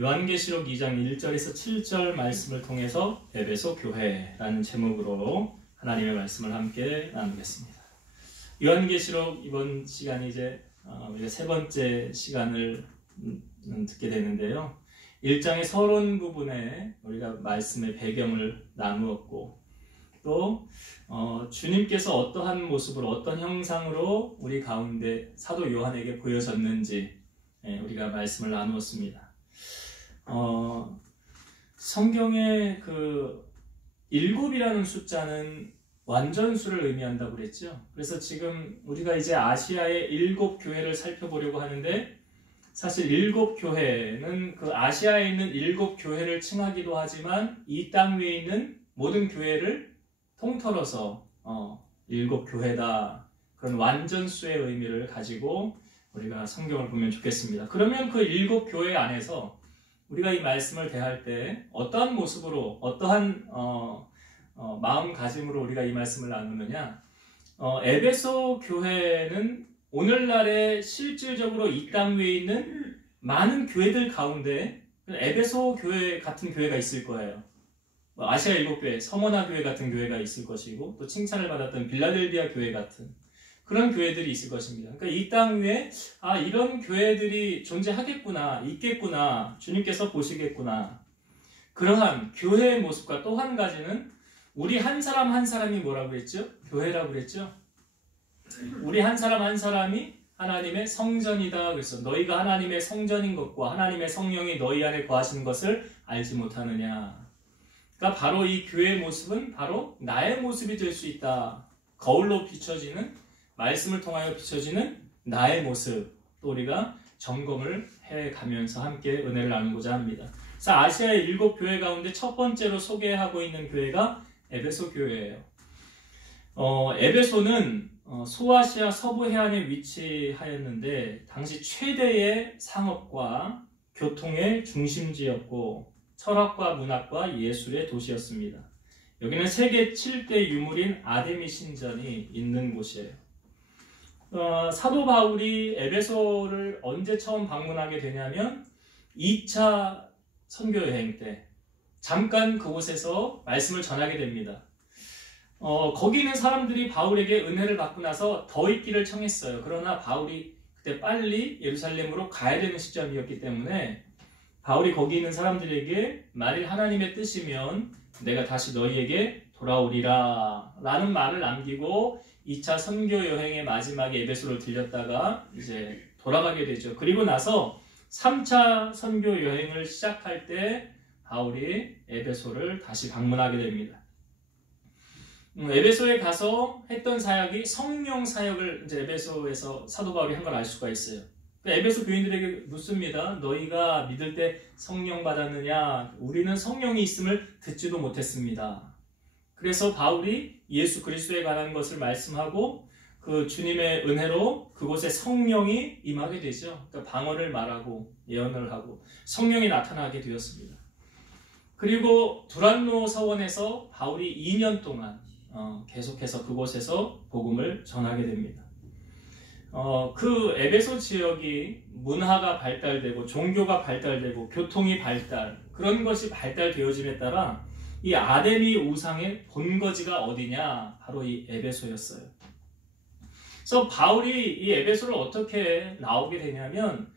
요한계시록 2장 1절에서 7절 말씀을 통해서 에베소 교회라는 제목으로 하나님의 말씀을 함께 나누겠습니다. 요한계시록 이번 시간이 이제 우리가 세 번째 시간을 듣게 되는데요. 1장의 서론 부분에 우리가 말씀의 배경을 나누었고 또 주님께서 어떠한 모습으로 어떤 형상으로 우리 가운데 사도 요한에게 보여졌는지 우리가 말씀을 나누었습니다. 성경의 그 7이라는 숫자는 완전수를 의미한다고 그랬죠. 그래서 지금 우리가 이제 아시아의 7 교회를 살펴보려고 하는데 사실 7 교회는 그 아시아에 있는 7 교회를 칭하기도 하지만 이 땅 위에 있는 모든 교회를 통틀어서 7 교회다. 그런 완전수의 의미를 가지고 우리가 성경을 보면 좋겠습니다. 그러면 그 7 교회 안에서 우리가 이 말씀을 대할 때 어떠한 모습으로 어떠한 마음가짐으로 우리가 이 말씀을 나누느냐. 에베소 교회는 오늘날에 실질적으로 이 땅 위에 있는 많은 교회들 가운데 에베소 교회 같은 교회가 있을 거예요. 아시아 7교회, 서머나 교회 같은 교회가 있을 것이고 또 칭찬을 받았던 빌라델비아 교회 같은 그런 교회들이 있을 것입니다. 그러니까 이 땅 위에 이런 교회들이 존재하겠구나, 있겠구나, 주님께서 보시겠구나. 그러한 교회의 모습과 또 한 가지는 우리 한 사람 한 사람이 뭐라고 했죠? 교회라고 그랬죠? 우리 한 사람 한 사람이 하나님의 성전이다. 그래서 너희가 하나님의 성전인 것과 하나님의 성령이 너희 안에 거하시는 것을 알지 못하느냐. 그러니까 바로 이 교회의 모습은 바로 나의 모습이 될 수 있다. 거울로 비춰지는 말씀을 통하여 비춰지는 나의 모습, 또 우리가 점검을 해가면서 함께 은혜를 나누고자 합니다. 그래서 아시아의 7 교회 가운데 첫 번째로 소개하고 있는 교회가 에베소 교회예요. 에베소는 소아시아 서부 해안에 위치하였는데 당시 최대의 상업과 교통의 중심지였고 철학과 문학과 예술의 도시였습니다. 여기는 세계 7대 유물인 아데미 신전이 있는 곳이에요. 사도 바울이 에베소를 언제 처음 방문하게 되냐면 2차 선교 여행 때 잠깐 그곳에서 말씀을 전하게 됩니다. 거기 있는 사람들이 바울에게 은혜를 받고 나서 더 있기를 청했어요. 그러나 바울이 그때 빨리 예루살렘으로 가야 되는 시점이었기 때문에 바울이 거기 있는 사람들에게 만일 하나님의 뜻이면 내가 다시 너희에게 돌아오리라 라는 말을 남기고 2차 선교 여행의 마지막에 에베소를 들렸다가 이제 돌아가게 되죠. 그리고 나서 3차 선교 여행을 시작할 때 바울이 에베소를 다시 방문하게 됩니다. 에베소에 가서 했던 사역이 성령 사역을 이제 에베소에서 사도 바울이 한 걸 알 수가 있어요. 에베소 교인들에게 묻습니다. 너희가 믿을 때 성령 받았느냐? 우리는 성령이 있음을 듣지도 못했습니다. 그래서 바울이 예수 그리스도에 관한 것을 말씀하고 그 주님의 은혜로 그곳에 성령이 임하게 되죠. 그러니까 방언을 말하고 예언을 하고 성령이 나타나게 되었습니다. 그리고 두란노 서원에서 바울이 2년 동안 계속해서 그곳에서 복음을 전하게 됩니다. 그 에베소 지역이 문화가 발달되고 종교가 발달되고 교통이 그런 것이 발달되어짐에 따라 이 아데미 우상의 본거지가 어디냐? 바로 이 에베소였어요. 그래서 바울이 이 에베소를 어떻게 나오게 되냐면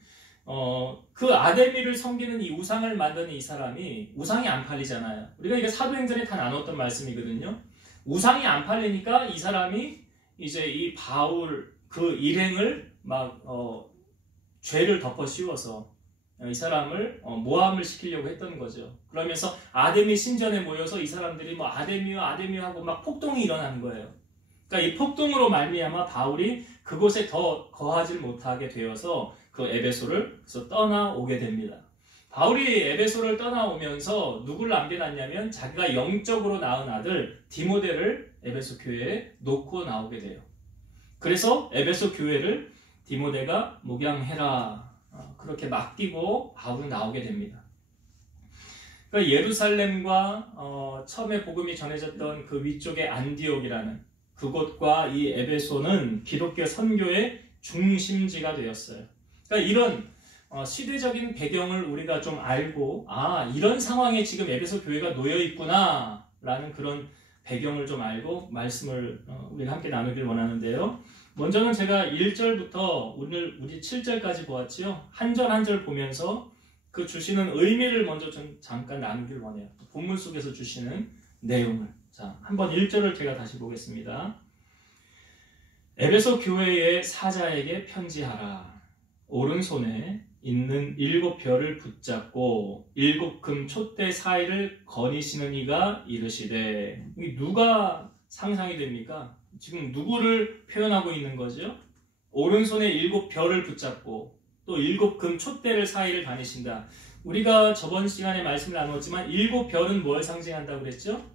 그 아데미를 섬기는 이 우상을 만드는 이 사람이 우상이 안 팔리잖아요. 우리가 이게 사도행전에 다 나눴던 말씀이거든요. 우상이 안 팔리니까 이 사람이 이제 이 바울 그 일행을 막 죄를 덮어 씌워서 이 사람을 모함을 시키려고 했던 거죠. 그러면서 아데미 신전에 모여서 이 사람들이 뭐 아데미요 하고 막 폭동이 일어나는 거예요. 그러니까 이 폭동으로 말미암아 바울이 그곳에 더 거하지 못하게 되어서 그 에베소를 그래서 떠나오게 됩니다. 바울이 에베소를 떠나오면서 누굴 남겨놨냐면 자기가 영적으로 낳은 아들 디모데를 에베소 교회에 놓고 나오게 돼요. 그래서 에베소 교회를 디모데가 목양해라 그렇게 맡기고 바울은 나오게 됩니다. 그러니까 예루살렘과 처음에 복음이 전해졌던 그 위쪽의 안디옥이라는 그곳과 이 에베소는 기독교 선교의 중심지가 되었어요. 그러니까 이런 시대적인 배경을 우리가 좀 알고 이런 상황에 지금 에베소 교회가 놓여 있구나 라는 그런 배경을 좀 알고 말씀을 우리가 함께 나누길 원하는데요. 먼저는 제가 1절부터 오늘 우리 7절까지 보았지요. 한 절 한 절 보면서 그 주시는 의미를 먼저 좀 잠깐 나누길 원해요. 본문 속에서 주시는 내용을. 자, 한번 1절을 제가 다시 보겠습니다. 에베소 교회의 사자에게 편지하라. 오른손에 있는 7별을 붙잡고 7금 촛대 사이를 거니시는 이가 이르시되, 이게 누가 상상이 됩니까? 지금 누구를 표현하고 있는 거죠? 오른손에 7별을 붙잡고 또 7금 촛대를 사이를 다니신다. 우리가 저번 시간에 말씀을 나누었지만 7별은 뭘 상징한다고 그랬죠?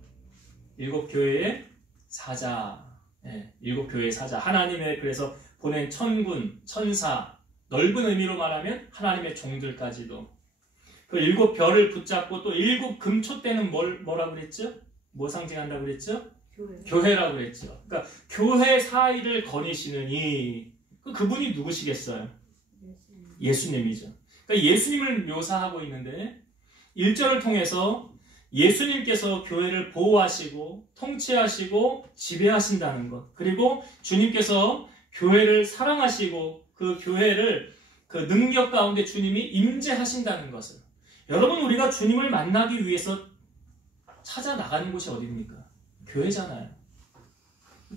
7교회의 사자. 7교회의 사자. 하나님의 그래서 보낸 천군, 천사, 넓은 의미로 말하면 하나님의 종들까지도. 그 7별을 붙잡고 또 7금 촛대는 뭐라고 그랬죠? 뭐 상징한다고 그랬죠? 교회라고 그랬죠. 그러니까 교회 사이를 거니시느니 그분이 누구시겠어요? 예수님이죠. 그러니까 예수님을 묘사하고 있는데 1절을 통해서 예수님께서 교회를 보호하시고 통치하시고 지배하신다는 것, 그리고 주님께서 교회를 사랑하시고 그 교회를 그 능력 가운데 주님이 임재하신다는 것을, 여러분 우리가 주님을 만나기 위해서 찾아 나가는 곳이 어디입니까? 교회잖아요.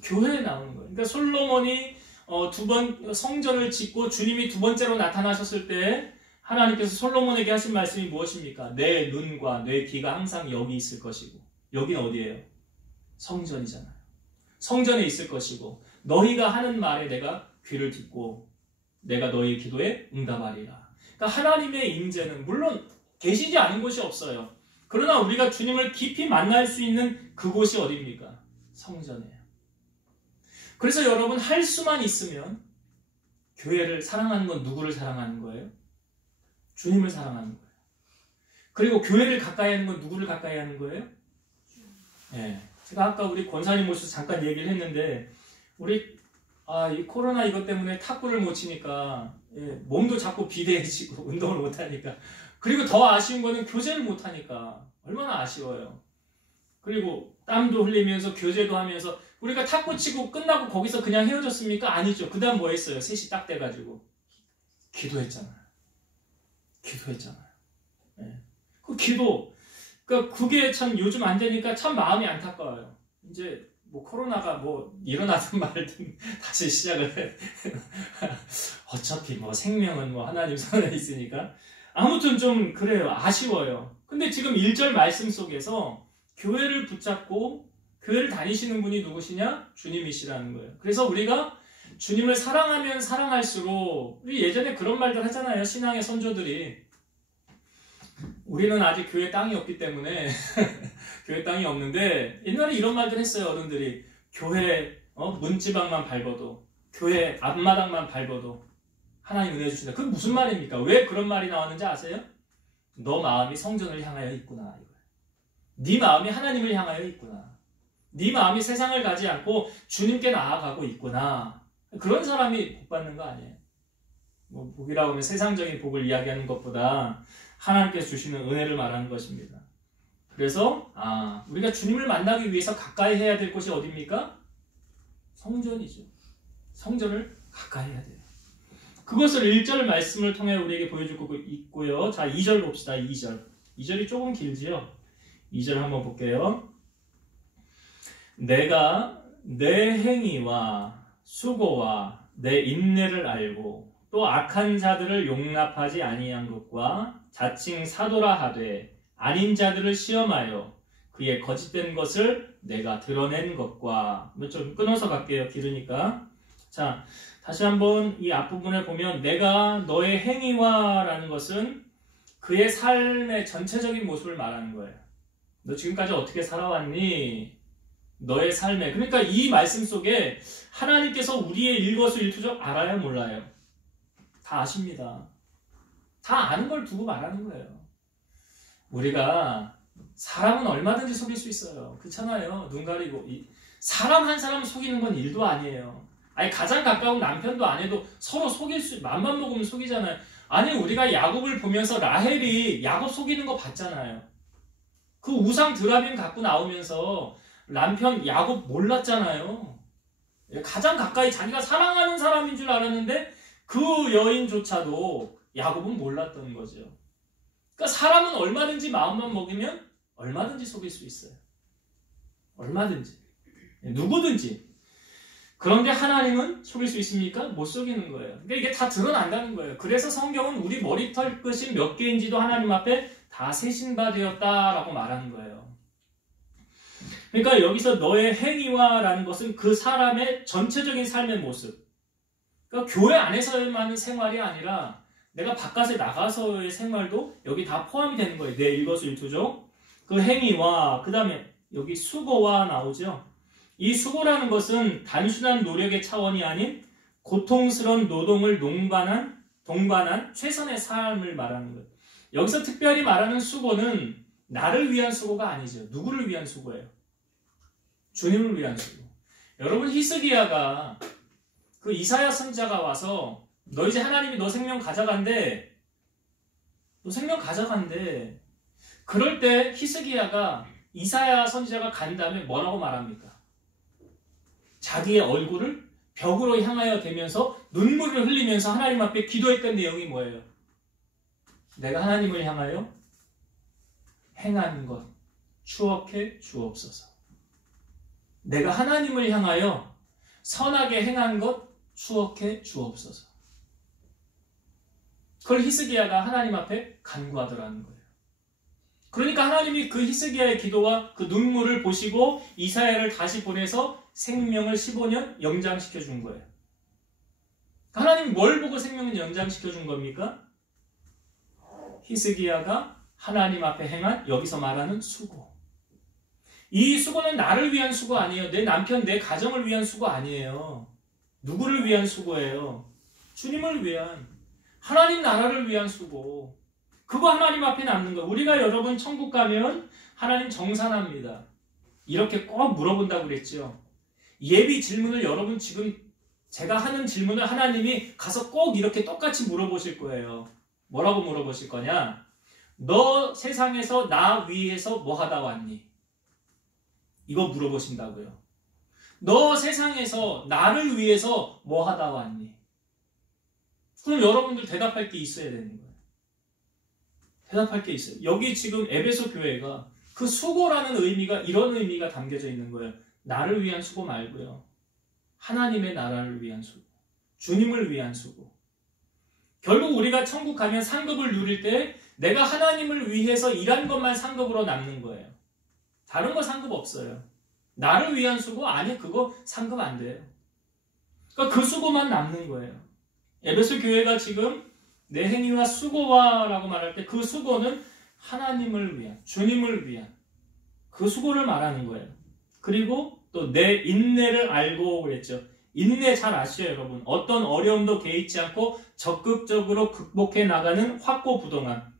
교회에 나오는 거예요. 그러니까 솔로몬이 2번 성전을 짓고 주님이 2번째로 나타나셨을 때 하나님께서 솔로몬에게 하신 말씀이 무엇입니까? 내 눈과 내 귀가 항상 여기 있을 것이고, 여기는 어디예요? 성전이잖아요. 성전에 있을 것이고 너희가 하는 말에 내가 귀를 듣고 내가 너희 기도에 응답하리라. 그러니까 하나님의 임재는 물론 계시지 않은 곳이 없어요. 그러나 우리가 주님을 깊이 만날 수 있는 그곳이 어디입니까? 성전이에요. 그래서 여러분 할 수만 있으면 교회를 사랑하는 건 누구를 사랑하는 거예요? 주님을 사랑하는 거예요. 그리고 교회를 가까이 하는 건 누구를 가까이 하는 거예요? 제가 아까 우리 권사님 모셔서 잠깐 얘기를 했는데 우리 이 코로나 이것 때문에 탁구를 못 치니까 몸도 자꾸 비대해지고 운동을 못 하니까, 그리고 더 아쉬운 거는 교제를 못 하니까 얼마나 아쉬워요. 그리고 땀도 흘리면서 교제도 하면서 우리가 탁구 치고 끝나고 거기서 그냥 헤어졌습니까? 아니죠. 그 다음 뭐 했어요? 3시 딱 돼가지고 기도했잖아요. 그 기도, 그러니까 그게 참 요즘 안 되니까 참 마음이 안타까워요. 이제 뭐 코로나가 뭐 일어나든 말든 다시 시작을 해. 어차피 뭐 생명은 뭐 하나님 손에 있으니까. 아무튼 좀 그래요. 아쉬워요. 근데 지금 1절 말씀 속에서 교회를 붙잡고 교회를 다니시는 분이 누구시냐? 주님이시라는 거예요. 그래서 우리가 주님을 사랑하면 사랑할수록, 우리 예전에 그런 말들 하잖아요. 신앙의 선조들이. 우리는 아직 교회 땅이 없기 때문에 교회 땅이 없는데 옛날에 이런 말들 했어요. 어른들이 교회 문지방만 밟아도, 교회 앞마당만 밟아도 하나님 은혜 주신다. 그게 무슨 말입니까? 왜 그런 말이 나왔는지 아세요? 너 마음이 성전을 향하여 있구나, 이거예요. 네 마음이 하나님을 향하여 있구나. 네 마음이 세상을 가지 않고 주님께 나아가고 있구나. 그런 사람이 복 받는 거 아니에요. 뭐 복이라고 하면 세상적인 복을 이야기하는 것보다 하나님께서 주시는 은혜를 말하는 것입니다. 그래서 우리가 주님을 만나기 위해서 가까이 해야 될 곳이 어디입니까? 성전이죠. 성전을 가까이 해야 돼요. 그것을 1절 말씀을 통해 우리에게 보여주고 있고요. 자, 2절 봅시다. 2절이 조금 길지요. 2절 한번 볼게요. 내가 내 행위와 수고와 내 인내를 알고 또 악한 자들을 용납하지 아니한 것과 자칭 사도라 하되 아닌 자들을 시험하여 그의 거짓된 것을 내가 드러낸 것과, 좀 끊어서 갈게요. 길으니까. 자, 다시 한번 이 앞부분을 보면 내가 너의 행위와 라는 것은 그의 삶의 전체적인 모습을 말하는 거예요. 너 지금까지 어떻게 살아왔니? 너의 삶에. 그러니까 이 말씀 속에 하나님께서 우리의 일거수일투족 알아요, 몰라요? 다 아십니다. 다 아는 걸 두고 말하는 거예요. 우리가 사람은 얼마든지 속일 수 있어요. 그렇잖아요. 눈 가리고. 사람 한 사람 속이는 건 일도 아니에요. 아니 가장 가까운 남편도 아내도 서로 속일 수, 맘만 먹으면 속이잖아요. 아니 우리가 야곱을 보면서 라헬이 야곱 속이는 거 봤잖아요. 그 우상 드라빔 갖고 나오면서 남편 야곱 몰랐잖아요. 가장 가까이 자기가 사랑하는 사람인 줄 알았는데 그 여인조차도 야곱은 몰랐던 거죠. 그러니까 사람은 얼마든지 마음만 먹이면 얼마든지 속일 수 있어요. 얼마든지. 누구든지. 그런데 하나님은 속일 수 있습니까? 못 속이는 거예요. 그러니까 이게 다 드러난다는 거예요. 그래서 성경은 우리 머리털 끝이 몇 개인지도 하나님 앞에 다 세신 바 되었다라고 말하는 거예요. 그러니까 여기서 너의 행위와라는 것은 그 사람의 전체적인 삶의 모습. 그러니까 교회 안에서만 생활이 아니라 내가 바깥에 나가서의 생활도 여기 다 포함이 되는 거예요. 내 일거수일투족. 그 행위와 그 다음에 여기 수고와 나오죠. 이 수고라는 것은 단순한 노력의 차원이 아닌 고통스러운 노동을 동반한 최선의 삶을 말하는 거예요. 여기서 특별히 말하는 수고는 나를 위한 수고가 아니죠. 누구를 위한 수고예요? 주님을 위한 수고. 여러분 히스기야가 그 이사야 선지자가 와서 너 이제 하나님이 너 생명 가져간대. 너 생명 가져간대. 그럴 때 히스기야가 이사야 선지자가 간 다음에 뭐라고 말합니까? 자기의 얼굴을 벽으로 향하여 대면서 눈물을 흘리면서 하나님 앞에 기도했던 내용이 뭐예요? 내가 하나님을 향하여 행한 것 추억해 주옵소서. 내가 하나님을 향하여 선하게 행한 것 추억해 주옵소서. 그걸 히스기야가 하나님 앞에 간구하더라는 거예요. 그러니까 하나님이 그 히스기야의 기도와 그 눈물을 보시고 이사야를 다시 보내서 생명을 15년 연장시켜 준 거예요. 하나님이 뭘 보고 생명을 연장시켜 준 겁니까? 히스기야가 하나님 앞에 행한 여기서 말하는 수고. 이 수고는 나를 위한 수고 아니에요. 내 남편, 내 가정을 위한 수고 아니에요. 누구를 위한 수고예요? 주님을 위한, 하나님 나라를 위한 수고. 그거 하나님 앞에 남는 거예요. 우리가 여러분 천국 가면 하나님 정산합니다. 이렇게 꼭 물어본다고 그랬죠. 예비 질문을 여러분 지금 제가 하는 질문을 하나님이 가서 꼭 이렇게 똑같이 물어보실 거예요. 뭐라고 물어보실 거냐? 너 세상에서 나 위해서 뭐 하다 왔니? 이거 물어보신다고요. 너 세상에서 나를 위해서 뭐 하다 왔니? 그럼 여러분들 대답할 게 있어야 되는 거예요. 대답할 게 있어요. 여기 지금 에베소 교회가 그 수고라는 의미가 이런 의미가 담겨져 있는 거예요. 나를 위한 수고 말고요. 하나님의 나라를 위한 수고. 주님을 위한 수고. 결국 우리가 천국 가면 상급을 누릴 때 내가 하나님을 위해서 일한 것만 상급으로 남는 거예요. 다른 거 상급 없어요. 나를 위한 수고? 아니, 그거 상급 안 돼요. 그러니까 그 수고만 남는 거예요. 에베소 교회가 지금 내 행위와 수고와라고 말할 때 그 수고는 하나님을 위한, 주님을 위한 그 수고를 말하는 거예요. 그리고 또 내 인내를 알고 그랬죠. 인내 잘 아시죠, 여러분? 어떤 어려움도 개의치 않고 적극적으로 극복해 나가는 확고부동함.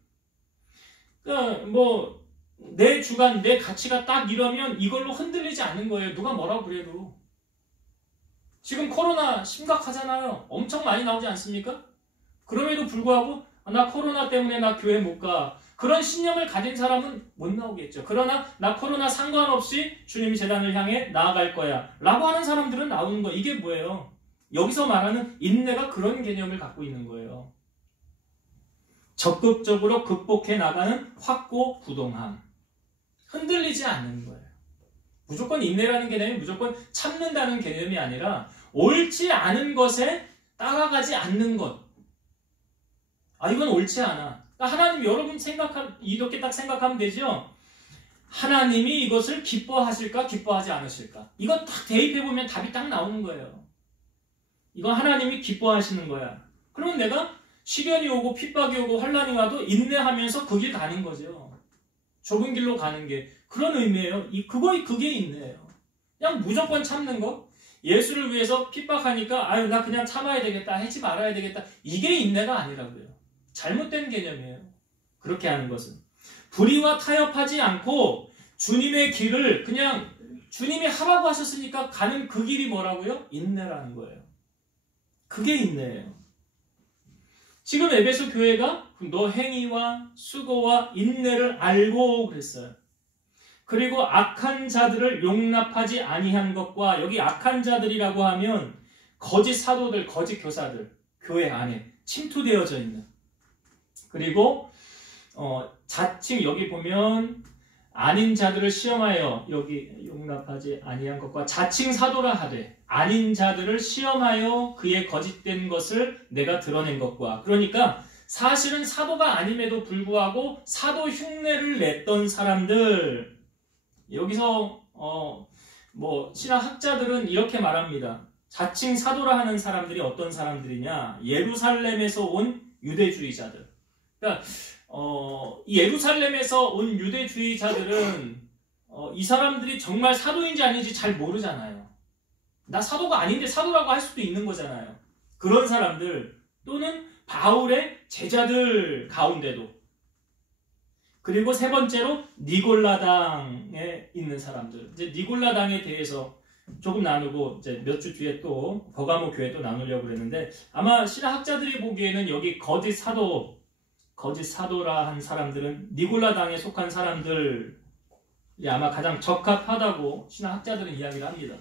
그러니까 내 주관, 내 가치가 딱 이러면 이걸로 흔들리지 않는 거예요. 누가 뭐라고 그래도. 지금 코로나 심각하잖아요. 엄청 많이 나오지 않습니까? 그럼에도 불구하고 나 코로나 때문에 나 교회 못 가. 그런 신념을 가진 사람은 못 나오겠죠. 그러나 나 코로나 상관없이 주님 재단을 향해 나아갈 거야 라고 하는 사람들은 나오는 거. 이게 뭐예요? 여기서 말하는 인내가 그런 개념을 갖고 있는 거예요. 적극적으로 극복해 나가는 확고부동함. 흔들리지 않는 거예요. 무조건 인내라는 개념이 무조건 참는다는 개념이 아니라 옳지 않은 것에 따라가지 않는 것. 이건 옳지 않아. 하나님 여러분 이렇게 딱 생각하면 되죠. 하나님이 이것을 기뻐하실까 기뻐하지 않으실까. 이거 딱 대입해보면 답이 딱 나오는 거예요. 이건 하나님이 기뻐하시는 거야. 그러면 내가 시련이 오고 핍박이 오고 환난이 와도 인내하면서 그 길 가는 거죠. 좁은 길로 가는 게 그런 의미예요. 그게 인내예요. 그냥 무조건 참는 거. 예수를 위해서 핍박하니까 나 그냥 참아야 되겠다, 하지 말아야 되겠다. 이게 인내가 아니라고요. 잘못된 개념이에요. 그렇게 하는 것은. 불의와 타협하지 않고 주님의 길을 그냥 주님이 하라고 하셨으니까 가는 그 길이 뭐라고요? 인내라는 거예요. 그게 인내예요. 지금 에베소 교회가 너 행위와 수고와 인내를 알고 그랬어요. 그리고 악한 자들을 용납하지 아니한 것과, 여기 악한 자들이라고 하면 거짓 사도들, 거짓 교사들, 교회 안에 침투되어져 있는. 그리고 자칭 여기 보면 아닌 자들을 시험하여, 여기 용납하지 아니한 것과 자칭 사도라 하되 아닌 자들을 시험하여 그의 거짓된 것을 내가 드러낸 것과. 그러니까 사실은 사도가 아님에도 불구하고 사도 흉내를 냈던 사람들. 여기서 신학학자들은 이렇게 말합니다. 자칭 사도라 하는 사람들이 어떤 사람들이냐? 예루살렘에서 온 유대주의자들. 그러니까 이 예루살렘에서 온 유대주의자들은 이 사람들이 정말 사도인지 아닌지 잘 모르잖아요. 나 사도가 아닌데 사도라고 할 수도 있는 거잖아요. 그런 사람들, 또는 바울의 제자들 가운데도. 그리고 세 번째로 니골라당에 있는 사람들. 이제 니골라당에 대해서 조금 나누고 이제 몇 주 뒤에 또 버가모 교회 또 나누려고 그랬는데, 아마 신학자들이 보기에는 여기 거짓 사도라 한 사람들은 니골라당에 속한 사람들이 아마 가장 적합하다고 신학자들은 이야기를 합니다.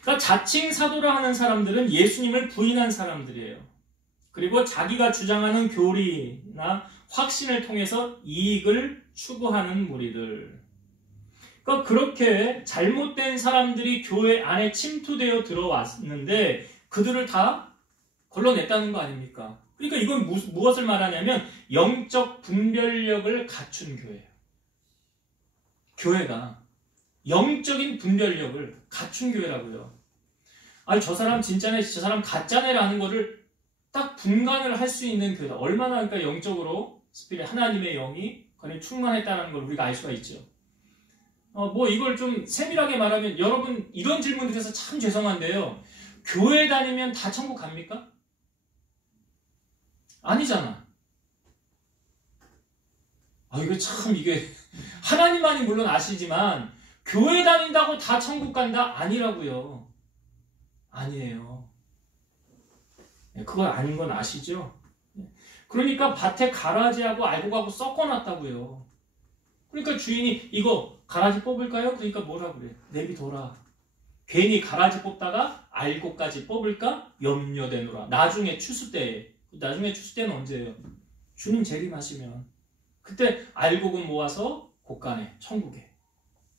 그러니까 자칭 사도라 하는 사람들은 예수님을 부인한 사람들이에요. 그리고 자기가 주장하는 교리나 확신을 통해서 이익을 추구하는 무리들. 그러니까 그렇게 잘못된 사람들이 교회 안에 침투되어 들어왔는데 그들을 다 걸러냈다는 거 아닙니까? 그러니까 이건 무엇을 말하냐면 영적 분별력을 갖춘 교회예요. 교회가 영적인 분별력을 갖춘 교회라고요. 아니, 저 사람 진짜네, 저 사람 가짜네라는 거를 딱 분간을 할 수 있는 교회다. 얼마나 그러니까 영적으로 스피릿, 하나님의 영이 그에 충만했다는 걸 우리가 알 수가 있죠. 이걸 좀 세밀하게 말하면, 여러분 이런 질문 드려서 참 죄송한데요. 교회 다니면 다 천국 갑니까? 아니잖아. 이게 하나님만이 물론 아시지만 교회 다닌다고 다 천국 간다? 아니라고요. 아니에요. 그건 아닌 건 아시죠? 그러니까 밭에 가라지하고 알고 가고 섞어놨다고요. 그러니까 주인이 이거 가라지 뽑을까요? 그러니까 뭐라 그래? 내비둬라. 괜히 가라지 뽑다가 알고까지 뽑을까? 염려되노라. 나중에 추수 때는 언제예요? 주님 재림하시면 그때 알곡은 모아서 곳간에 천국에,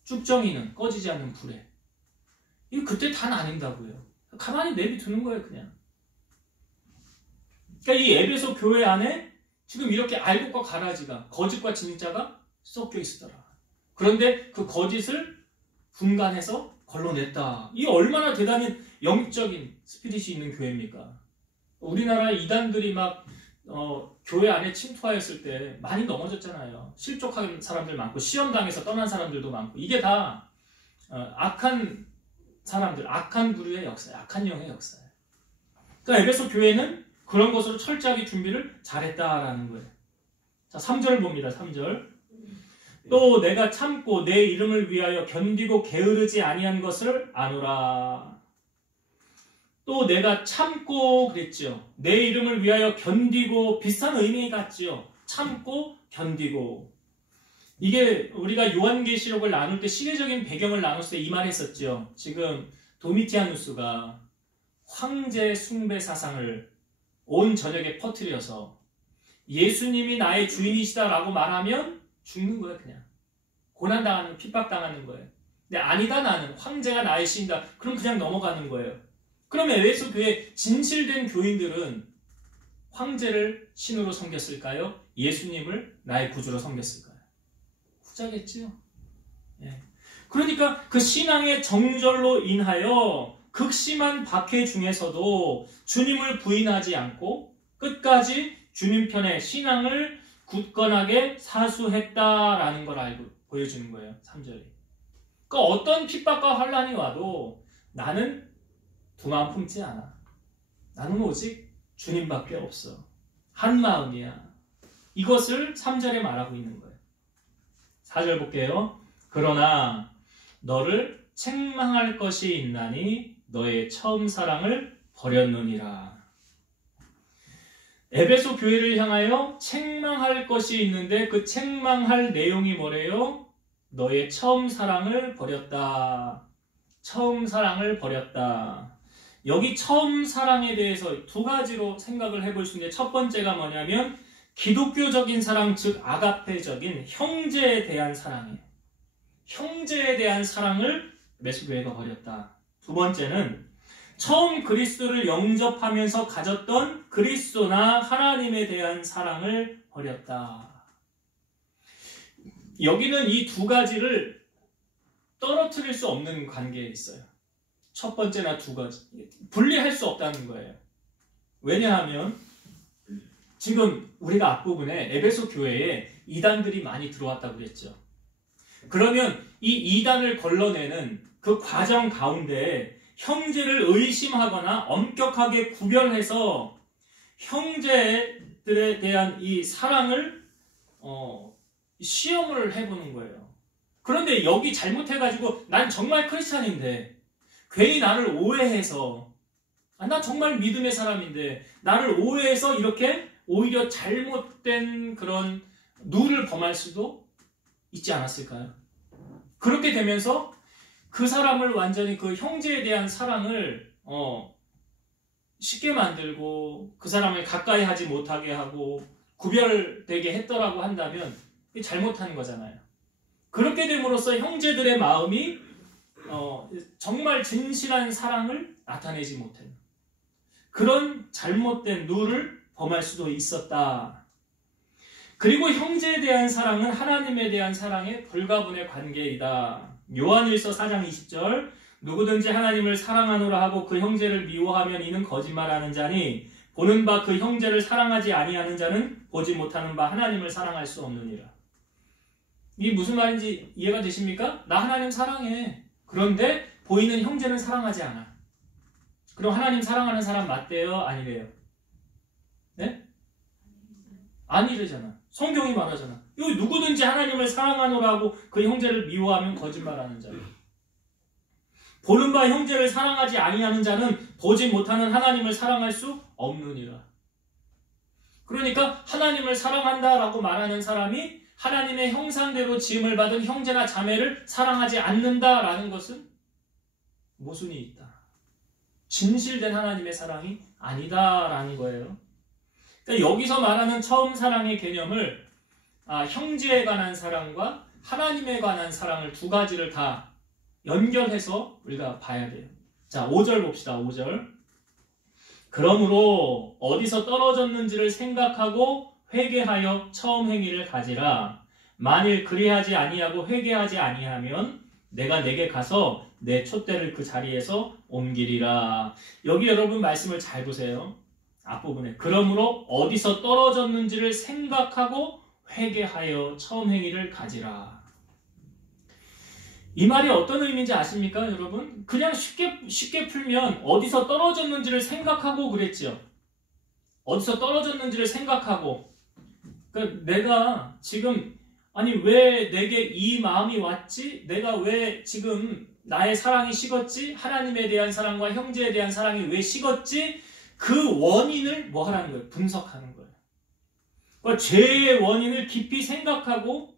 쭉정이는 꺼지지 않는 불에. 이거 그때 다 나뉜다고요. 가만히 내비두는 거예요, 그냥. 그러니까 이 에베소 교회 안에 지금 이렇게 알곡과 가라지가, 거짓과 진짜가 섞여 있었더라. 그런데 그 거짓을 분간해서 걸러냈다. 이 얼마나 대단히 영적인 스피릿이 있는 교회입니까? 우리나라 이단들이 막 교회 안에 침투하였을 때 많이 넘어졌잖아요. 실족한 사람들 많고 시험당해서 떠난 사람들도 많고. 이게 다 악한 사람들, 악한 부류의 역사예요. 악한 영의 역사예요. 그러니까 에베소 교회는 그런 것으로 철저하게 준비를 잘했다라는 거예요. 자, 3절 봅니다. 3절. 또 내가 참고 내 이름을 위하여 견디고 게으르지 아니한 것을 아노라. 또 내가 참고 그랬죠. 내 이름을 위하여 견디고, 비슷한 의미 같지요. 참고 견디고. 이게 우리가 요한계시록을 나눌 때 시대적인 배경을 나눴을 때 이 말 했었죠. 지금 도미티아누스가 황제 숭배 사상을 온 전역에 퍼뜨려서 예수님이 나의 주인이시다라고 말하면 죽는 거예요. 그냥 고난당하는, 핍박당하는 거예요. 근데 아니다, 나는 황제가 나의 신이다, 그럼 그냥 넘어가는 거예요. 그러면 에베소 교회 진실된 교인들은 황제를 신으로 섬겼을까요? 예수님을 나의 구주로 섬겼을까요? 후자겠지요. 예. 그러니까 그 신앙의 정절로 인하여 극심한 박해 중에서도 주님을 부인하지 않고 끝까지 주님 편에 신앙을 굳건하게 사수했다라는 걸 알고 보여주는 거예요. 3절이. 그러니까 어떤 핍박과 환난이 와도 나는 두 마음 품지 않아. 나는 오직 주님밖에 없어. 한 마음이야. 이것을 3절에 말하고 있는 거예요. 4절 볼게요. 그러나 너를 책망할 것이 있나니 너의 처음 사랑을 버렸느니라. 에베소 교회를 향하여 책망할 것이 있는데 그 책망할 내용이 뭐래요? 너의 처음 사랑을 버렸다. 처음 사랑을 버렸다. 여기 처음 사랑에 대해서 두 가지로 생각을 해볼 수 있는데 첫 번째가 뭐냐면 기독교적인 사랑, 즉 아가페적인 형제에 대한 사랑이에요. 형제에 대한 사랑을 에베소 교회가 버렸다. 두 번째는 처음 그리스도를 영접하면서 가졌던 그리스도나 하나님에 대한 사랑을 버렸다. 여기는 이 두 가지를 떨어뜨릴 수 없는 관계에 있어요. 첫 번째나 두 가지. 분리할 수 없다는 거예요. 왜냐하면 지금 우리가 앞부분에 에베소 교회에 이단들이 많이 들어왔다고 그랬죠. 그러면 이 이단을 걸러내는 그 과정 가운데 형제를 의심하거나 엄격하게 구별해서 형제들에 대한 이 사랑을 시험을 해보는 거예요. 그런데 여기 잘못해가지고 난 정말 크리스찬인데 괜히 나를 오해해서 나 정말 믿음의 사람인데 나를 오해해서 이렇게 오히려 잘못된 그런 누를 범할 수도 있지 않았을까요? 그렇게 되면서 그 사람을 완전히 그 형제에 대한 사랑을 쉽게 만들고 그 사람을 가까이 하지 못하게 하고 구별되게 했더라고 한다면 잘못한 거잖아요. 그렇게 됨으로써 형제들의 마음이 정말 진실한 사랑을 나타내지 못해요. 그런 잘못된 누를 범할 수도 있었다. 그리고 형제에 대한 사랑은 하나님에 대한 사랑의 불가분의 관계이다. 요한일서 4장 20절 누구든지 하나님을 사랑하노라 하고 그 형제를 미워하면 이는 거짓말하는 자니 보는 바 그 형제를 사랑하지 아니하는 자는 보지 못하는 바 하나님을 사랑할 수 없느니라. 이게 무슨 말인지 이해가 되십니까? 나 하나님 사랑해. 그런데 보이는 형제는 사랑하지 않아. 그럼 하나님 사랑하는 사람 맞대요? 아니래요? 네? 아니래잖아. 성경이 말하잖아. 여기 누구든지 하나님을 사랑하노라고 그 형제를 미워하면 거짓말하는 자예요. 보는 바 형제를 사랑하지 아니하는 자는 보지 못하는 하나님을 사랑할 수 없느니라. 그러니까 하나님을 사랑한다라고 말하는 사람이 하나님의 형상대로 지음을 받은 형제나 자매를 사랑하지 않는다라는 것은 모순이 있다. 진실된 하나님의 사랑이 아니다라는 거예요. 그러니까 여기서 말하는 처음 사랑의 개념을 형제에 관한 사랑과 하나님에 관한 사랑을 두 가지를 다 연결해서 우리가 봐야 돼요. 자, 5절 봅시다. 5절. 그러므로 어디서 떨어졌는지를 생각하고 회개하여 처음 행위를 가지라. 만일 그리하지 아니하고 회개하지 아니하면 내가 내게 가서 내 촛대를 그 자리에서 옮기리라. 여기 여러분 말씀을 잘 보세요. 앞부분에 그러므로 어디서 떨어졌는지를 생각하고 회개하여 처음 행위를 가지라. 이 말이 어떤 의미인지 아십니까, 여러분? 그냥 쉽게 풀면 어디서 떨어졌는지를 생각하고 그랬죠. 어디서 떨어졌는지를 생각하고. 그러니까 내가 지금 왜 내게 이 마음이 왔지? 내가 왜 지금 나의 사랑이 식었지? 하나님에 대한 사랑과 형제에 대한 사랑이 왜 식었지? 그 원인을 뭐 하라는 거예요? 분석하는 거예요. 그러니까 죄의 원인을 깊이 생각하고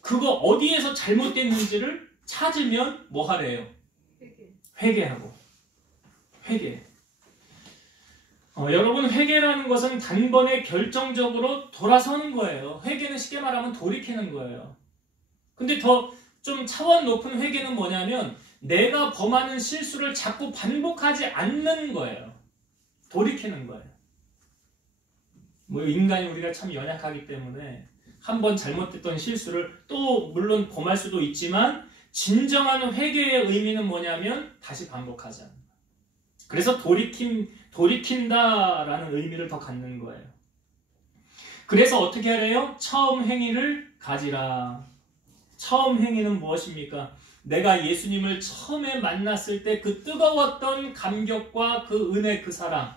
그거 어디에서 잘못됐는지를 찾으면 뭐 하래요? 회개하고. 회개. 여러분, 회개라는 것은 단번에 결정적으로 돌아서는 거예요. 회개는 쉽게 말하면 돌이키는 거예요. 근데 더 좀 차원 높은 회개는 뭐냐면 내가 범하는 실수를 자꾸 반복하지 않는 거예요. 돌이키는 거예요. 인간이 우리가 참 연약하기 때문에 한번 잘못됐던 실수를 또 물론 범할 수도 있지만 진정한 회개의 의미는 뭐냐면 다시 반복하지 않는 거예요. 그래서 돌이킨다라는 의미를 더 갖는 거예요. 그래서 어떻게 하래요? 처음 행위를 가지라. 처음 행위는 무엇입니까? 내가 예수님을 처음에 만났을 때 그 뜨거웠던 감격과 그 은혜, 그 사랑을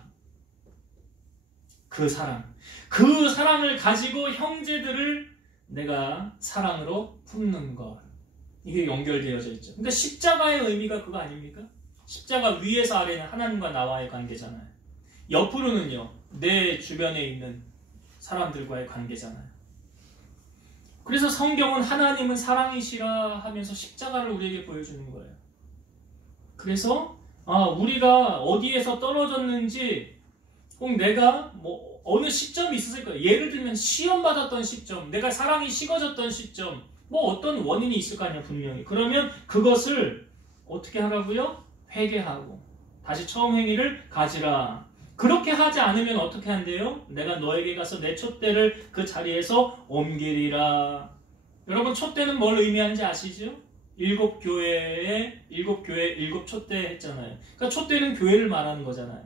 가지고 형제들을 내가 사랑으로 품는 것. 이게 연결되어져 있죠. 그러니까 십자가의 의미가 그거 아닙니까? 십자가 위에서 아래는 하나님과 나와의 관계잖아요. 옆으로는요. 내 주변에 있는 사람들과의 관계잖아요. 그래서 성경은 하나님은 사랑이시라 하면서 십자가를 우리에게 보여주는 거예요. 그래서 우리가 어디에서 떨어졌는지, 혹 내가 뭐 어느 시점이 있었을 거예요. 예를 들면 시험 받았던 시점, 내가 사랑이 식어졌던 시점, 뭐 어떤 원인이 있을 거 아니야 분명히. 그러면 그것을 어떻게 하라고요? 회개하고 다시 처음 행위를 가지라. 그렇게 하지 않으면 어떻게 한대요? 내가 너에게 가서 내 촛대를 그 자리에서 옮기리라. 여러분, 촛대는 뭘 의미하는지 아시죠? 일곱 교회, 일곱 촛대 했잖아요. 그러니까 촛대는 교회를 말하는 거잖아요.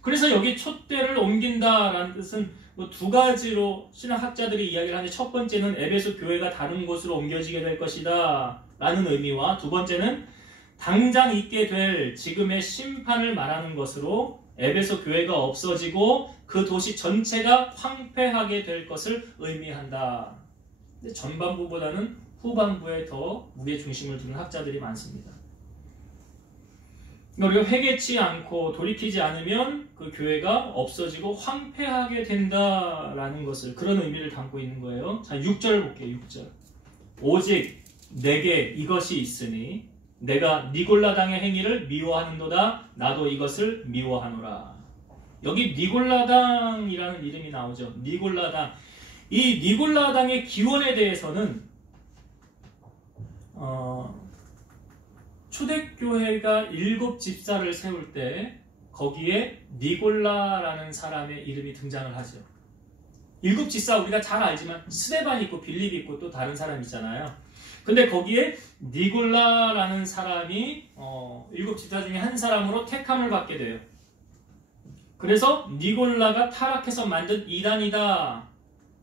그래서 여기 촛대를 옮긴다라는 뜻은 뭐 두 가지로 신학학자들이 이야기를 하는데, 첫 번째는 에베소 교회가 다른 곳으로 옮겨지게 될 것이다 라는 의미와, 두 번째는 당장 있게 될 지금의 심판을 말하는 것으로 에베소 교회가 없어지고 그 도시 전체가 황폐하게 될 것을 의미한다. 근데 전반부보다는 후반부에 더 무게 중심을 두는 학자들이 많습니다. 우리가 회개치 않고 돌이키지 않으면 그 교회가 없어지고 황폐하게 된다라는 것을, 그런 의미를 담고 있는 거예요. 자, 6절 볼게요. 6절. 오직 내게 이것이 있으니 내가 니골라당의 행위를 미워하는도다. 나도 이것을 미워하노라. 여기 니골라당이라는 이름이 나오죠. 니골라당. 이 니골라당의 기원에 대해서는 초대교회가 7 집사를 세울 때 거기에 니골라라는 사람의 이름이 등장을 하죠. 7 집사 우리가 잘 알지만 스데반 있고 빌립 있고 또 다른 사람 있잖아요. 근데 거기에 니골라라는 사람이 7 집사 중에 한 사람으로 택함을 받게 돼요. 그래서 니골라가 타락해서 만든 이단이다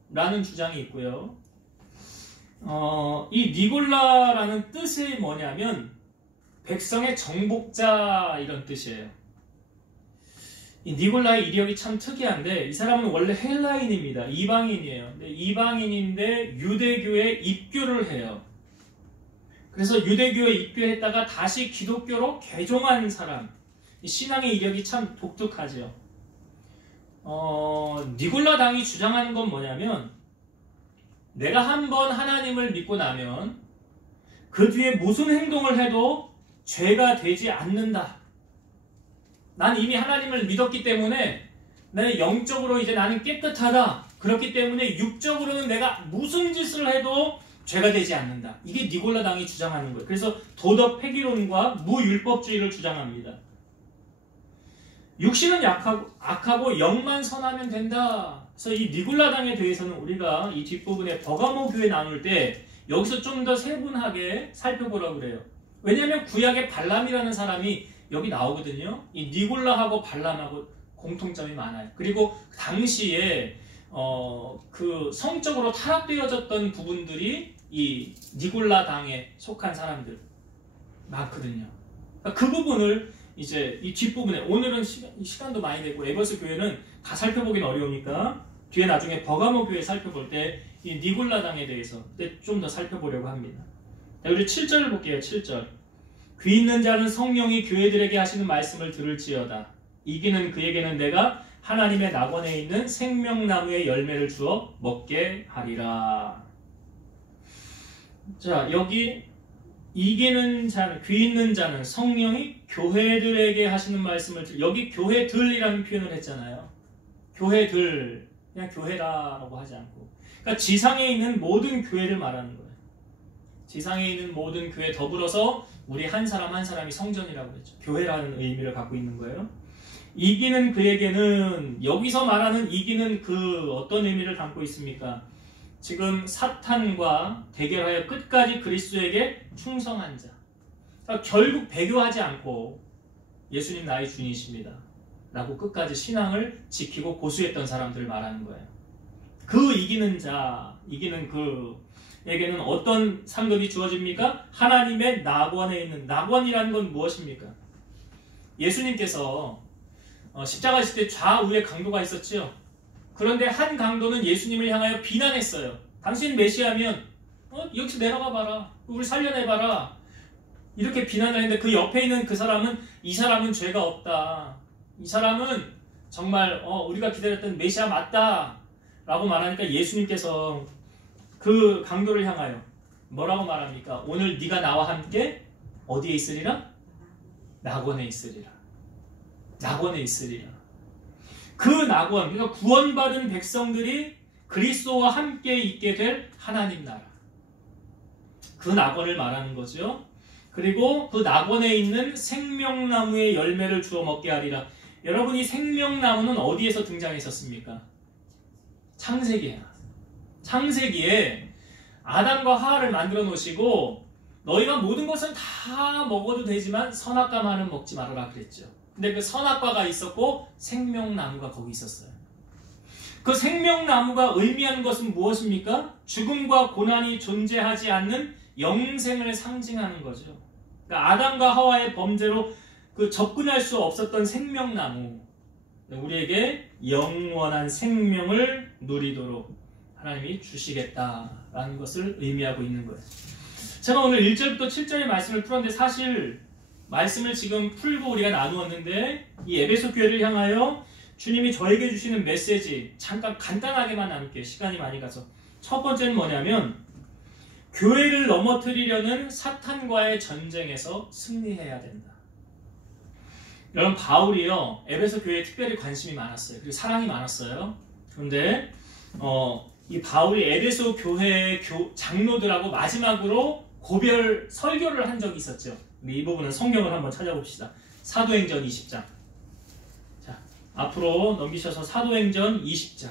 라는 주장이 있고요. 이 니골라라는 뜻이 뭐냐면 백성의 정복자 이런 뜻이에요. 이 니골라의 이력이 참 특이한데, 이 사람은 원래 헬라인입니다. 이방인이에요. 근데 이방인인데 유대교에 입교를 해요. 그래서 유대교에 입교했다가 다시 기독교로 개종한 사람. 이 신앙의 이력이 참 독특하죠. 니골라 당이 주장하는 건 뭐냐면, 내가 한번 하나님을 믿고 나면 그 뒤에 무슨 행동을 해도 죄가 되지 않는다. 난 이미 하나님을 믿었기 때문에 나는 영적으로 이제 나는 깨끗하다. 그렇기 때문에 육적으로는 내가 무슨 짓을 해도 죄가 되지 않는다. 이게 니골라 당이 주장하는 거예요. 그래서 도덕 폐기론과 무율법주의를 주장합니다. 육신은 악하고 영만 선하면 된다. 그래서 이 니골라 당에 대해서는 우리가 이 뒷부분에 버가모 교회 나눌 때 여기서 좀 더 세분하게 살펴보라고 그래요. 왜냐하면 구약의 발람이라는 사람이 여기 나오거든요. 이 니골라하고 발람하고 공통점이 많아요. 그리고 당시에 그 성적으로 타락되어졌던 부분들이 이 니골라 당에 속한 사람들 많거든요. 그러니까 그 부분을 이제 이 뒷부분에, 오늘은 시간도 많이 되고 에베소 교회는 다 살펴보기는 어려우니까 뒤에 나중에 버가모 교회 살펴볼 때 이 니골라 당에 대해서 좀 더 살펴보려고 합니다. 자, 우리 7절을 볼게요. 7절. 귀 있는 자는 성령이 교회들에게 하시는 말씀을 들을지어다. 이기는 그에게는 내가 하나님의 낙원에 있는 생명나무의 열매를 주어 먹게 하리라. 자, 여기 이기는 자는, 귀 있는 자는 성령이 교회들에게 하시는 말씀을 여기 교회들이라는 표현을 했잖아요. 교회들, 그냥 교회라고 하지 않고, 그러니까 지상에 있는 모든 교회를 말하는 거예요. 지상에 있는 모든 교회 더불어서 우리 한 사람 한 사람이 성전이라고 했죠. 교회라는 의미를 갖고 있는 거예요. 이기는 그에게는, 여기서 말하는 이기는 그 어떤 의미를 담고 있습니까? 지금 사탄과 대결하여 끝까지 그리스도에게 충성한 자. 그러니까 결국 배교하지 않고 예수님 나의 주님이십니다 라고 끝까지 신앙을 지키고 고수했던 사람들을 말하는 거예요. 그 이기는 자, 이기는 그에게는 어떤 상급이 주어집니까? 하나님의 낙원에 있는, 낙원이라는 건 무엇입니까? 예수님께서 십자가 지실 때 좌우에 강도가 있었지요. 그런데 한 강도는 예수님을 향하여 비난했어요. 당신 메시아면 여기서 내려가 봐라. 우리 살려내봐라. 이렇게 비난을 했는데 그 옆에 있는 그 사람은, 이 사람은 죄가 없다. 이 사람은 정말 우리가 기다렸던 메시아 맞다 라고 말하니까 예수님께서 그 강도를 향하여 뭐라고 말합니까? 오늘 네가 나와 함께 어디에 있으리라? 낙원에 있으리라. 낙원에 있으리라. 그 낙원, 그러니까 구원받은 백성들이 그리스도와 함께 있게 될 하나님 나라. 그 낙원을 말하는 거죠. 그리고 그 낙원에 있는 생명나무의 열매를 주워 먹게 하리라. 여러분, 이 생명나무는 어디에서 등장했었습니까? 창세기에. 창세기에 아담과 하와를 만들어 놓으시고 너희가 모든 것은 다 먹어도 되지만 선악과만은 먹지 말아라 그랬죠. 근데 그 선악과가 있었고 생명나무가 거기 있었어요. 그 생명나무가 의미하는 것은 무엇입니까? 죽음과 고난이 존재하지 않는 영생을 상징하는 거죠. 그러니까 아담과 하와의 범죄로 그 접근할 수 없었던 생명나무, 우리에게 영원한 생명을 누리도록 하나님이 주시겠다라는 것을 의미하고 있는 거예요. 제가 오늘 1절부터 7절의 말씀을 풀었는데 사실 말씀을 지금 풀고 우리가 나누었는데 이 에베소 교회를 향하여 주님이 저에게 주시는 메시지 잠깐 간단하게만 나눌게요. 시간이 많이 가서. 첫 번째는 뭐냐면 교회를 넘어뜨리려는 사탄과의 전쟁에서 승리해야 된다. 여러분, 바울이요 에베소 교회에 특별히 관심이 많았어요. 그리고 사랑이 많았어요. 그런데 이 바울이 에베소 교회의 장로들하고 마지막으로 고별 설교를 한 적이 있었죠. 이 부분은 성경을 한번 찾아봅시다. 사도행전 20장. 자, 앞으로 넘기셔서 사도행전 20장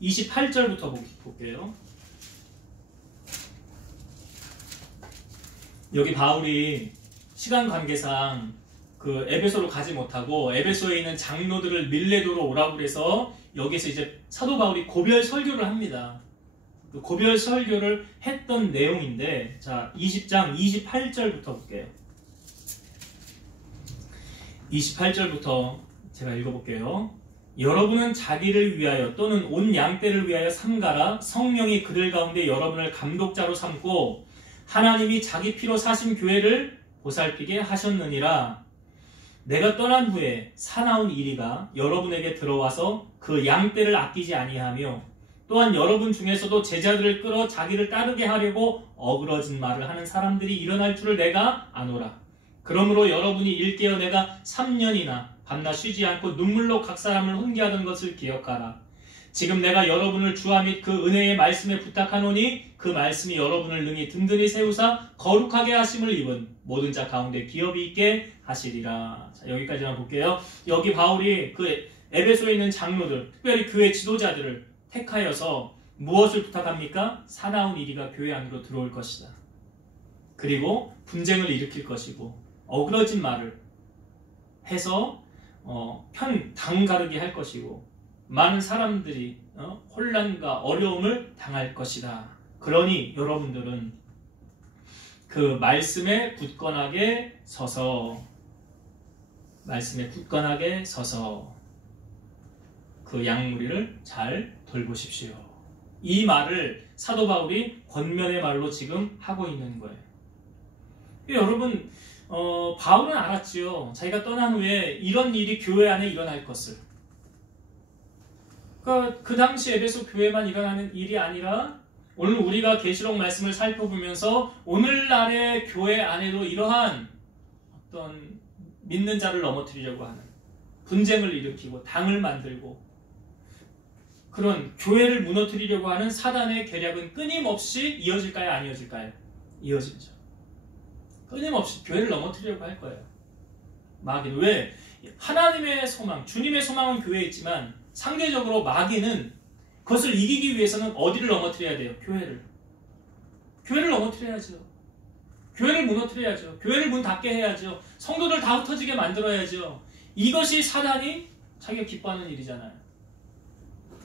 28절부터 볼게요. 여기 바울이 시간 관계상 그 에베소로 가지 못하고 에베소에 있는 장로들을 밀레도로 오라고 해서 여기서 이제 사도 바울이 고별 설교를 합니다. 그 고별 설교를 했던 내용인데, 자, 20장 28절부터 볼게요. 28절부터 제가 읽어볼게요. 여러분은 자기를 위하여 또는 온 양떼를 위하여 삼가라. 성령이 그들 가운데 여러분을 감독자로 삼고 하나님이 자기 피로 사신 교회를 보살피게 하셨느니라. 내가 떠난 후에 사나운 이리가 여러분에게 들어와서 그 양떼를 아끼지 아니하며 또한 여러분 중에서도 제자들을 끌어 자기를 따르게 하려고 어그러진 말을 하는 사람들이 일어날 줄을 내가 아노라. 그러므로 여러분이 일깨어 내가 3년이나 밤낮 쉬지 않고 눈물로 각 사람을 훈계하던 것을 기억하라. 지금 내가 여러분을 주와 및 그 은혜의 말씀에 부탁하노니 그 말씀이 여러분을 능히 든든히 세우사 거룩하게 하심을 입은 모든 자 가운데 기업이 있게 하시리라. 자, 여기까지만 볼게요. 여기 바울이 그 에베소에 있는 장로들, 특별히 교회 지도자들을 택하여서 무엇을 부탁합니까? 사나운 이리가 교회 안으로 들어올 것이다. 그리고 분쟁을 일으킬 것이고 어그러진 말을 해서 당 가르게 할 것이고 많은 사람들이 혼란과 어려움을 당할 것이다. 그러니 여러분들은 그 말씀에 굳건하게 서서 그 양무리를 잘 돌보십시오. 이 말을 사도 바울이 권면의 말로 지금 하고 있는 거예요. 여러분, 바울은 알았지요. 자기가 떠난 후에 이런 일이 교회 안에 일어날 것을. 그러니까 그 당시 에베소 교회만 일어나는 일이 아니라 오늘 우리가 계시록 말씀을 살펴보면서 오늘날의 교회 안에도 이러한 어떤 믿는 자를 넘어뜨리려고 하는 분쟁을 일으키고 당을 만들고 그런 교회를 무너뜨리려고 하는 사단의 계략은 끊임없이 이어질까요? 안 이어질까요? 이어지죠. 끊임없이 교회를 넘어뜨리려고 할 거예요. 마귀는. 왜? 하나님의 소망, 주님의 소망은 교회에 있지만 상대적으로 마귀는 그것을 이기기 위해서는 어디를 넘어뜨려야 돼요? 교회를 넘어뜨려야죠. 교회를 무너뜨려야죠. 교회를 문 닫게 해야죠. 성도들 다 흩어지게 만들어야죠. 이것이 사단이 자기가 기뻐하는 일이잖아요.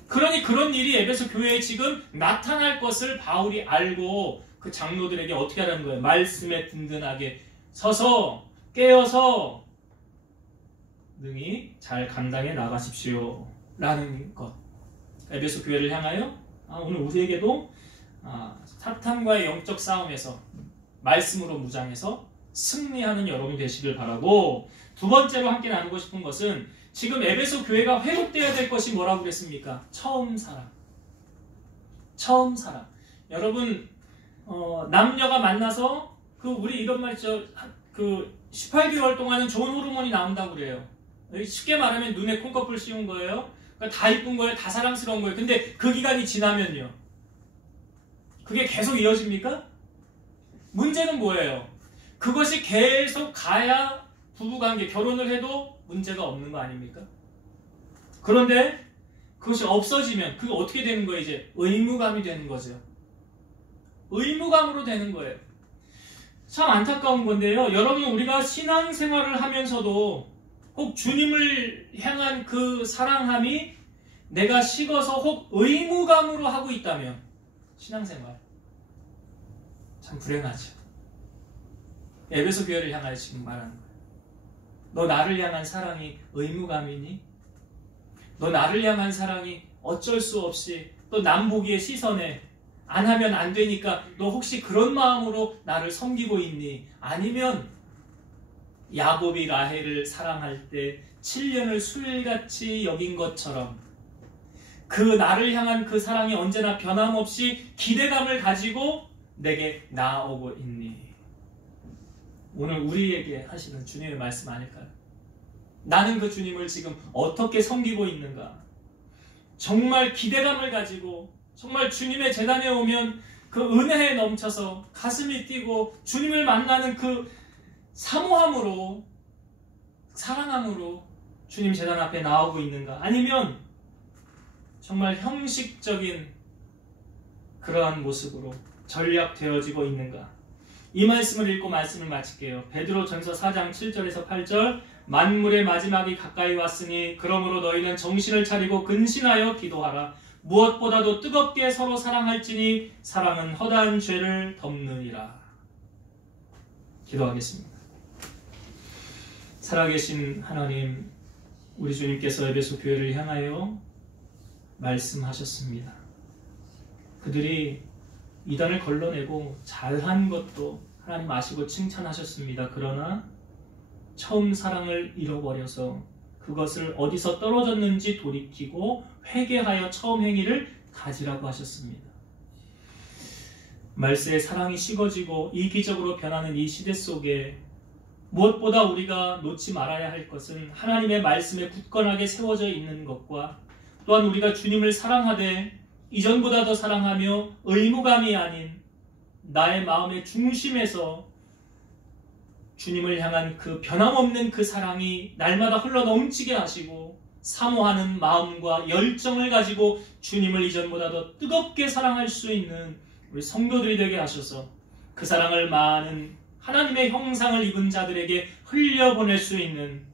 그러니 그런 일이 에베소 교회에 지금 나타날 것을 바울이 알고 그 장로들에게 어떻게 하라는 거예요? 말씀에 든든하게 서서 깨어서 능히 잘 감당해 나가십시오 라는 것. 에베소 교회를 향하여 오늘 우리에게도 사탄과의 영적 싸움에서 말씀으로 무장해서 승리하는 여러분이 되시길 바라고, 두 번째로 함께 나누고 싶은 것은 지금 에베소 교회가 회복되어야 될 것이 뭐라고 그랬습니까? 처음 사랑. 처음 사랑. 여러분, 남녀가 만나서 우리 이런 말 있죠. 18개월 동안은 좋은 호르몬이 나온다고 그래요. 쉽게 말하면 눈에 콩꺼풀 씌운 거예요. 그러니까 다 이쁜 거예요. 다 사랑스러운 거예요. 근데 그 기간이 지나면요. 그게 계속 이어집니까? 문제는 뭐예요? 그것이 계속 가야 부부관계, 결혼을 해도 문제가 없는 거 아닙니까? 그런데 그것이 없어지면 그게 어떻게 되는 거예요? 이제 의무감이 되는 거죠. 의무감으로 되는 거예요. 참 안타까운 건데요. 여러분, 우리가 신앙생활을 하면서도 혹 주님을 향한 그 사랑함이 내가 식어서 혹 의무감으로 하고 있다면 신앙생활 참 불행하죠. 에베소 교회를 향하여 지금 말하는 거예요. 너 나를 향한 사랑이 의무감이니? 너 나를 향한 사랑이 어쩔 수 없이 또 남보기의 시선에 안 하면 안 되니까 너 혹시 그런 마음으로 나를 섬기고 있니? 아니면 야곱이 라헬을 사랑할 때 7년을 술같이 여긴 것처럼 그 나를 향한 그 사랑이 언제나 변함없이 기대감을 가지고 내게 나아오고 있니? 오늘 우리에게 하시는 주님의 말씀 아닐까요? 나는 그 주님을 지금 어떻게 섬기고 있는가? 정말 기대감을 가지고 정말 주님의 재단에 오면 그 은혜에 넘쳐서 가슴이 뛰고 주님을 만나는 그 사모함으로, 사랑함으로 주님 재단 앞에 나오고 있는가? 아니면 정말 형식적인 그러한 모습으로 전략되어지고 있는가? 이 말씀을 읽고 말씀을 마칠게요. 베드로전서 4장 7절에서 8절. 만물의 마지막이 가까이 왔으니 그러므로 너희는 정신을 차리고 근신하여 기도하라. 무엇보다도 뜨겁게 서로 사랑할지니 사랑은 허다한 죄를 덮느니라. 기도하겠습니다. 살아계신 하나님, 우리 주님께서 에베소 교회를 향하여 말씀하셨습니다. 그들이 이단을 걸러내고 잘한 것도 하나님 아시고 칭찬하셨습니다. 그러나 처음 사랑을 잃어버려서 그것을 어디서 떨어졌는지 돌이키고 회개하여 처음 행위를 가지라고 하셨습니다. 말세의 사랑이 식어지고 이기적으로 변하는 이 시대 속에 무엇보다 우리가 놓지 말아야 할 것은 하나님의 말씀에 굳건하게 세워져 있는 것과 또한 우리가 주님을 사랑하되 이전보다 더 사랑하며 의무감이 아닌 나의 마음의 중심에서 주님을 향한 그 변함없는 그 사랑이 날마다 흘러넘치게 하시고 사모하는 마음과 열정을 가지고 주님을 이전보다 더 뜨겁게 사랑할 수 있는 우리 성도들이 되게 하셔서 그 사랑을 많은 하나님의 형상을 입은 자들에게 흘려보낼 수 있는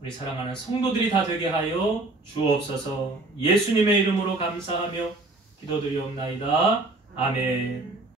우리 사랑하는 성도들이 다 되게 하여 주옵소서. 예수님의 이름으로 감사하며 기도드리옵나이다. 아멘.